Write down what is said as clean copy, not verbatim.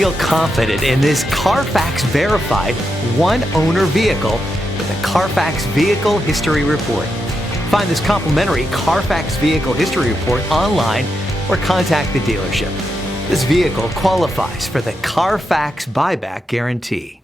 Feel confident in this Carfax verified one-owner vehicle with a Carfax Vehicle History Report. Find this complimentary Carfax Vehicle History Report online or contact the dealership. This vehicle qualifies for the Carfax Buyback Guarantee.